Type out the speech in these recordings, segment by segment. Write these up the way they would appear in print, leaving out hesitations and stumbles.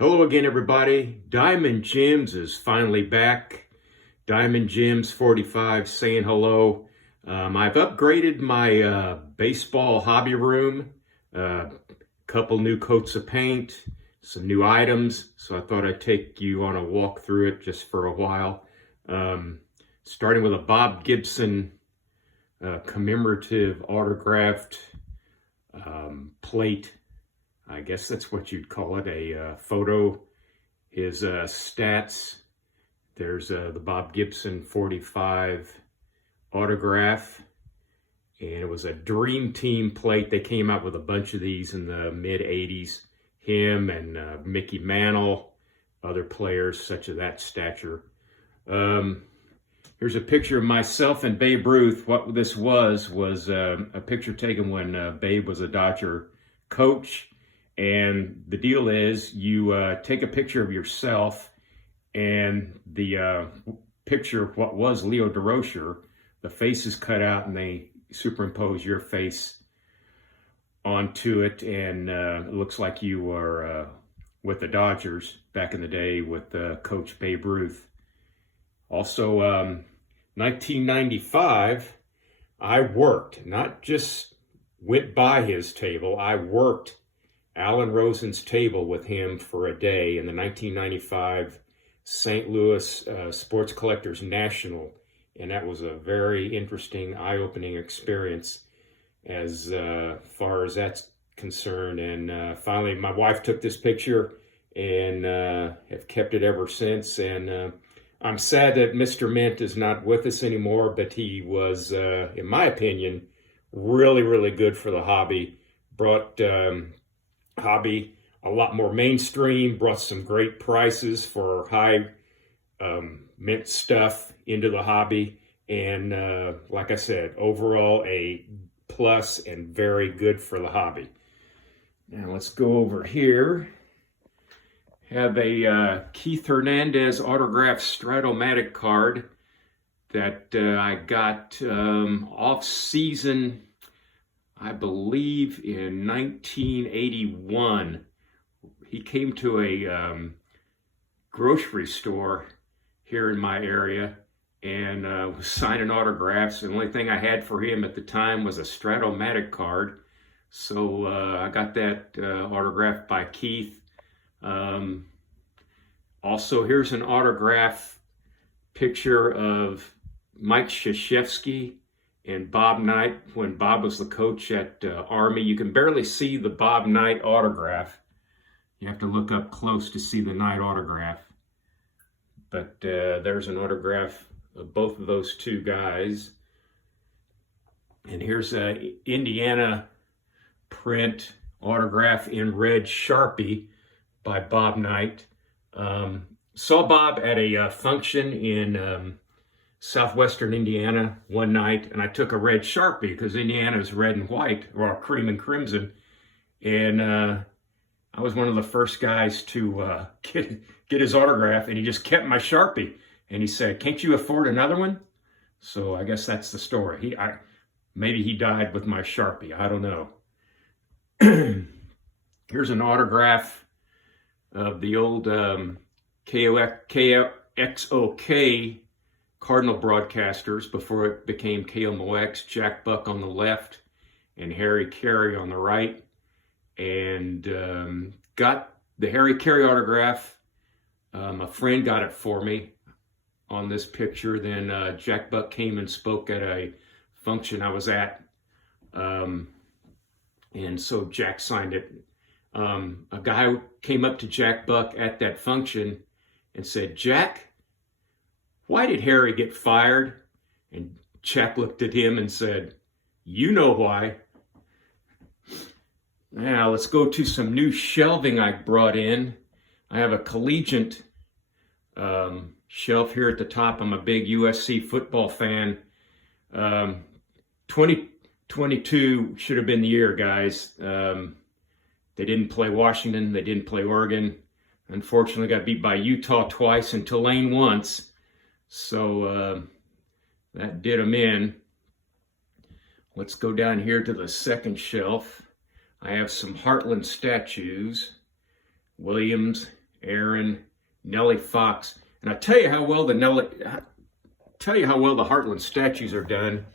Hello again, everybody. Diamond Gems is finally back. Diamond Gems 45 saying hello. I've upgraded my baseball hobby room. Couple new coats of paint, some new items. So I thought I'd take you on a walk through it just for a while. Starting with a Bob Gibson commemorative autographed plate. I guess that's what you'd call it, a photo. His stats. There's the Bob Gibson 45 autograph. And it was a Dream Team plate. They came out with a bunch of these in the mid-'80s. Him and Mickey Mantle, other players such as that stature. Here's a picture of myself and Babe Ruth. What this was a picture taken when Babe was a Dodger coach. And the deal is you take a picture of yourself and the picture of what was Leo DeRocher, the face is cut out and they superimpose your face onto it. And it looks like you were with the Dodgers back in the day with Coach Babe Ruth. Also, 1995, I worked, not just went by his table, I worked Alan Rosen's table with him for a day in the 1995 St. Louis Sports Collectors National. And that was a very interesting, eye-opening experience as far as that's concerned. And finally, my wife took this picture and have kept it ever since. And I'm sad that Mr. Mint is not with us anymore, but he was, in my opinion, really, really good for the hobby. Brought hobby a lot more mainstream, brought some great prices for high mint stuff into the hobby, and like I said, overall a plus and very good for the hobby. Now let's go over here. Have a Keith Hernandez autographed Stratomatic card that I got off season, I believe in 1981. He came to a grocery store here in my area and was signing autographs. The only thing I had for him at the time was a Stratomatic card. So I got that autographed by Keith. Also, here's an autograph picture of Mike Krzyzewski and Bob Knight when Bob was the coach at Army. You can barely see the Bob Knight autograph. You have to look up close to see the Knight autograph. But there's an autograph of both of those two guys. And here's a Indiana print autograph in red Sharpie by Bob Knight. Saw Bob at a function in southwestern Indiana one night, and I took a red Sharpie because Indiana is red and white, or cream and crimson, and I was one of the first guys to get his autograph, and he just kept my Sharpie, and he said, "Can't you afford another one?" So I guess that's the story. Maybe he died with my Sharpie, I don't know. Here's an autograph of the old KXOK Cardinal broadcasters before it became KMOX, Jack Buck on the left and Harry Carey on the right. And got the Harry Carey autograph. A friend got it for me on this picture. Then Jack Buck came and spoke at a function I was at. And so Jack signed it. A guy came up to Jack Buck at that function and said, "Jack, why did Harry get fired?" And Jack looked at him and said, "You know why." Now let's go to some new shelving I brought in. I have a collegiate shelf here at the top. I'm a big USC football fan. 2022 should have been the year, guys. They didn't play Washington. They didn't play Oregon. Unfortunately, got beat by Utah twice and Tulane once. So that did them in. Let's go down here to the second shelf. I have some Heartland statues. Williams, Aaron, Nellie Fox. And I tell you how well the Heartland statues are done.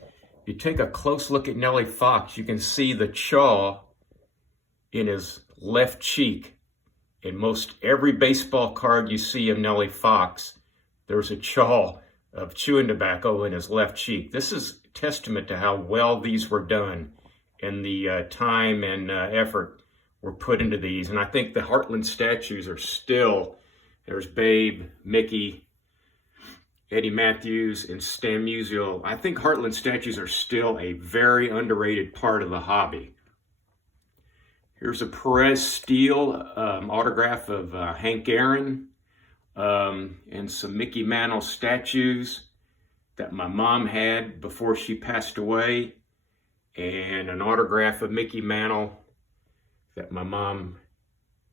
If you take a close look at Nellie Fox, you can see the chaw in his left cheek. In most every baseball card you see of Nellie Fox, there's a chaw of chewing tobacco in his left cheek. This is testament to how well these were done and the time and effort were put into these. And I think the Heartland statues are still, there's Babe, Mickey, Eddie Matthews, and Stan Musial. I think Heartland statues are still a very underrated part of the hobby. Here's a Perez Steel autograph of Hank Aaron, and some Mickey Mantle statues that my mom had before she passed away, and an autograph of Mickey Mantle that my mom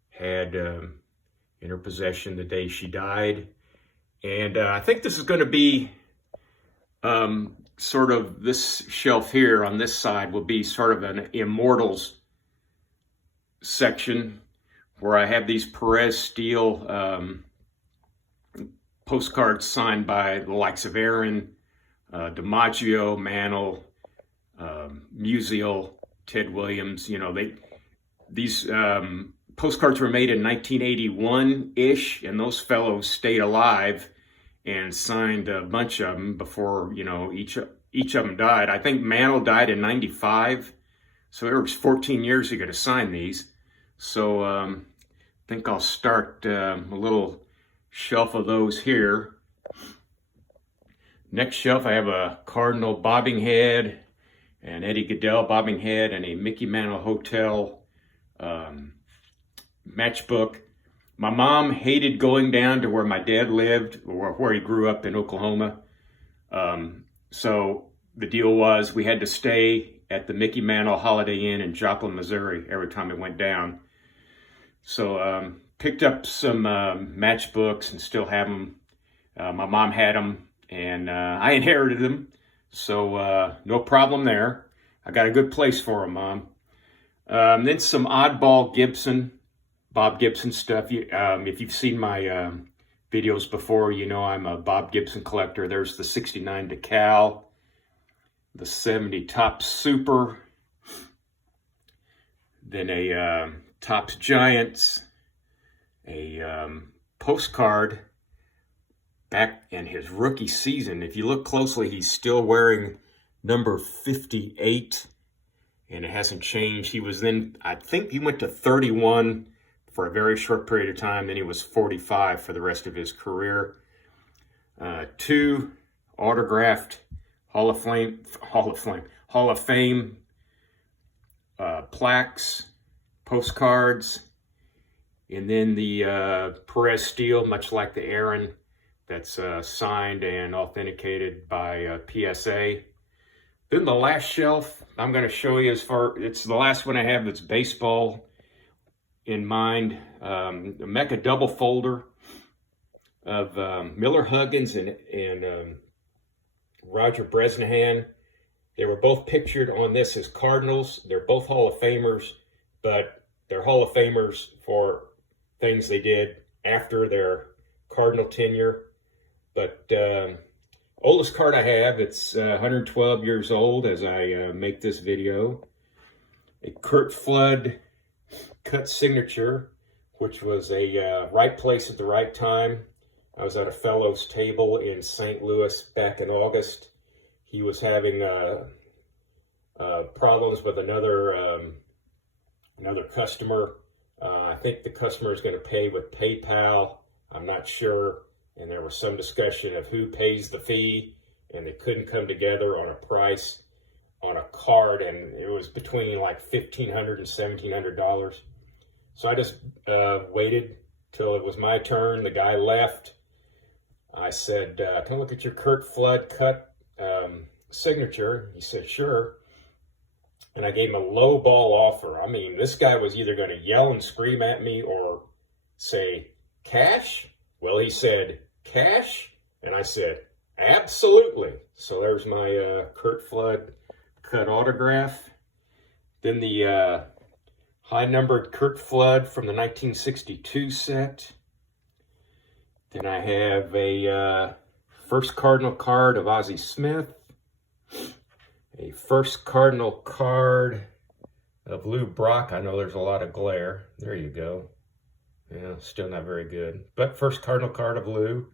had in her possession the day she died. And I think this is going to be sort of, this shelf here on this side will be sort of an Immortals section where I have these Perez Steel postcards signed by the likes of Aaron, DiMaggio, Mantle, Musial, Ted Williams. You know, these postcards were made in 1981-ish, and those fellows stayed alive and signed a bunch of them before, you know, each of them died. I think Mantle died in 95, so it was 14 years ago to sign these. So I think I'll start a little shelf of those here. Next shelf, I have a Cardinal bobbing head, an Eddie Gaedel bobbing head, and a Mickey Mantle Hotel matchbook. My mom hated going down to where my dad lived, or where he grew up in Oklahoma. So the deal was we had to stay at the Mickey Mantle Holiday Inn in Joplin, Missouri every time it went down. So picked up some matchbooks and still have them. My mom had them, and I inherited them. So no problem there. I got a good place for them, Mom. Then some oddball Bob Gibson stuff. If you've seen my videos before, you know I'm a Bob Gibson collector. There's the 69 Decal, the 70 Topps Super, then a Topps Giants, a postcard back in his rookie season. If you look closely, he's still wearing number 58, and it hasn't changed. He was then, I think he went to 31 for a very short period of time. Then he was 45 for the rest of his career. 2 autographed Hall of Fame plaques, postcards, and then the Perez Steel, much like the Aaron, that's signed and authenticated by PSA. Then the last shelf I'm going to show you, it's the last one I have that's baseball in mind. The Mecca double folder of Miller Huggins and Roger Bresnahan. They were both pictured on this as Cardinals. They're both Hall of Famers, but they're Hall of Famers for things they did after their Cardinal tenure. But oldest card I have, it's 112 years old as I make this video. A Curt Flood cut signature, which was a right place at the right time. I was at a fellow's table in St. Louis back in August. He was having problems with another customer. I think the customer is going to pay with PayPal. I'm not sure. And there was some discussion of who pays the fee, and they couldn't come together on a price on a card, and it was between like $1,500 and $1,700. So I just waited till it was my turn. The guy left. I said, "Can I look at your Curt Flood cut signature?" He said, "Sure." And I gave him a low ball offer. I mean, this guy was either going to yell and scream at me or say, "Cash?" Well, he said, "Cash?" And I said, "Absolutely." So there's my Curt Flood cut autograph. Then the high-numbered Curt Flood from the 1962 set. Then I have a first Cardinal card of Ozzie Smith, a first Cardinal card of Lou Brock. I know there's a lot of glare. There you go. Yeah, still not very good. But first Cardinal card of Lou.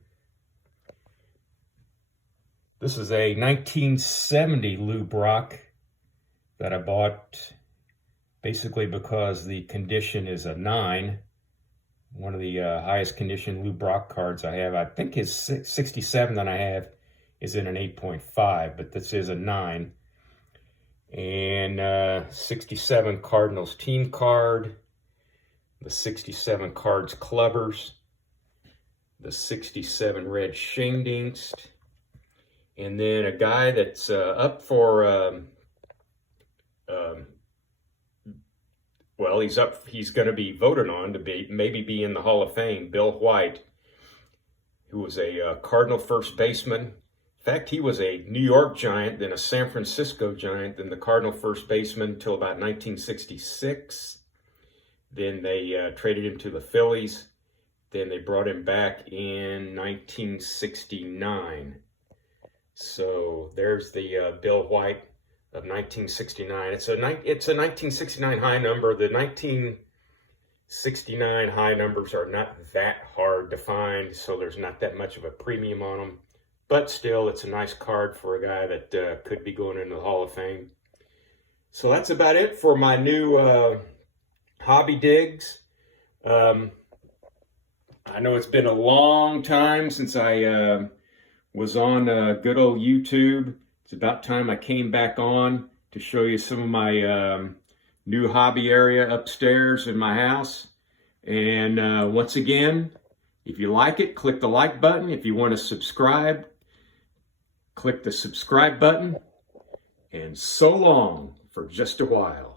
This is a 1970 Lou Brock that I bought basically because the condition is a 9. One of the highest condition Lou Brock cards I have. I think his 67 that I have is in an 8.5, but this is a 9. And 67 Cardinals team card, the 67 Cards Clubbers, the 67 Red Shingdingst, and then a guy that's up for well, he's going to be voted on to maybe be in the Hall of Fame. Bill White, who was a Cardinal first baseman. In fact, he was a New York Giant, then a San Francisco Giant, then the Cardinal first baseman until about 1966. Then they traded him to the Phillies. Then they brought him back in 1969. So there's the Bill White of 1969. It's a 1969 high number. The 1969 high numbers are not that hard to find, so there's not that much of a premium on them. But still, it's a nice card for a guy that could be going into the Hall of Fame. So that's about it for my new hobby digs. I know it's been a long time since I was on good old YouTube. It's about time I came back on to show you some of my new hobby area upstairs in my house. And once again, if you like it, click the like button. If you want to subscribe, click the subscribe button. And so long for just a while.